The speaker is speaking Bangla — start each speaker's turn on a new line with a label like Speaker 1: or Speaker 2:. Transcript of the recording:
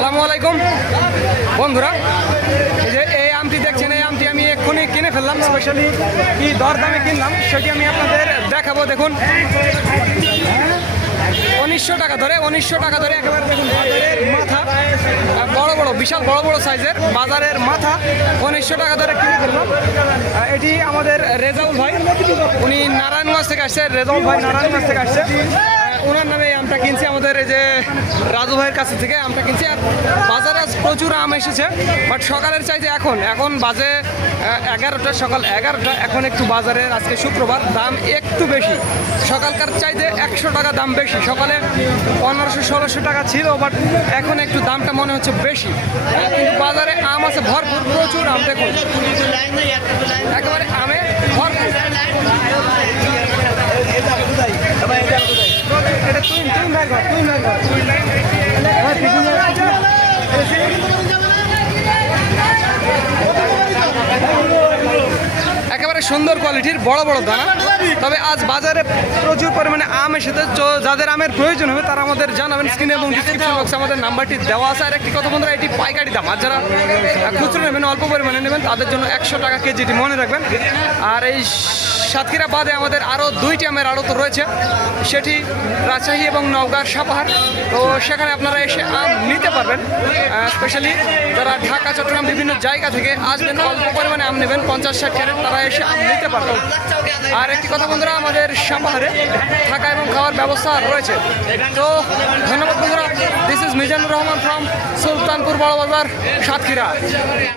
Speaker 1: আসসালামু আলাইকুম। বন্ধুরা, এই যে এই আমটি দেখছেন, এই আমটি আমি এক্ষুনি কিনে ফেললাম স্পেশালি কি দর দামে কিনলাম, সেটি আমি আপনাদের দেখাবো, দেখুন। উনিশশো টাকা ধরে, উনিশশো টাকা ধরে একেবারে দেখুন বাজারের মাথা বড় বড়, বিশাল বড় বড় সাইজের বাজারের মাথা, উনিশশো টাকা ধরে কিনে ফেললাম। এটি আমাদের রেজাউল ভাই, উনি নারায়ণগঞ্জ থেকে আসছে, রেজাউল ভাই নারায়ণগঞ্জ থেকে আসছে। ওনার নামে আমটা কিনছি আমাদের এই যে রাজু ভাইয়ের কাছ থেকে। আমটা কিনছি আর বাজারে আজ প্রচুর আম এসেছে বাট সকালের চাইতে এখন এখন বাজে এগারোটা, সকাল এগারোটা, এখন একটু বাজারে আজকে শুক্রবার, দাম একটু বেশি। সকালকার চাইতে একশো টাকা দাম বেশি। সকালে পনেরোশো, ষোলোশো টাকা ছিল বাট এখন একটু দামটা মনে হচ্ছে বেশি। কিন্তু বাজারে আম আছে ভরপুর, প্রচুর আম, দেখুন। একেবারে সুন্দর কোয়ালিটির বড় বড় দানা। তবে আজ বাজারে প্রচুর পরিমাণে আম এসেছে। যাদের আমের প্রয়োজন হবে, তারা আমাদের জানাবেন স্ক্রিনে এবং ডিসক্রিপশন বক্সে আমাদের নাম্বারটি দেওয়া আছে। আর একটি কথা বন্ধুরা, এটি পাইকারি দাম। আর যারা খুচরো নেবেন, অল্প পরিমাণে নেবেন, তাদের জন্য একশো টাকা কেজিটি মনে রাখবেন। আর এই সাতক্ষীরা বাদে আমাদের আরও দুইটি আমের আড়ত রয়েছে। সেটি রাজশাহী এবং নওগাঁর সাপাহার। তো সেখানে আপনারা এসে আম নিতে পারবেন। স্পেশালি যারা ঢাকা, চট্টগ্রাম বিভিন্ন জায়গা থেকে আসবেন, অল্প পরিমাণে আম নেবেন, পঞ্চাশ ষাট ক্যারেট, তারা এসে আম নিতে পারবেন। আর একটি কথা বন্ধুরা, আমাদের সাপাহারে থাকা এবং খাওয়ার ব্যবস্থা রয়েছে। তো ধন্যবাদ বন্ধুরা this is Mizanur Rahman from Sultanpur Barabazar, Satkhira.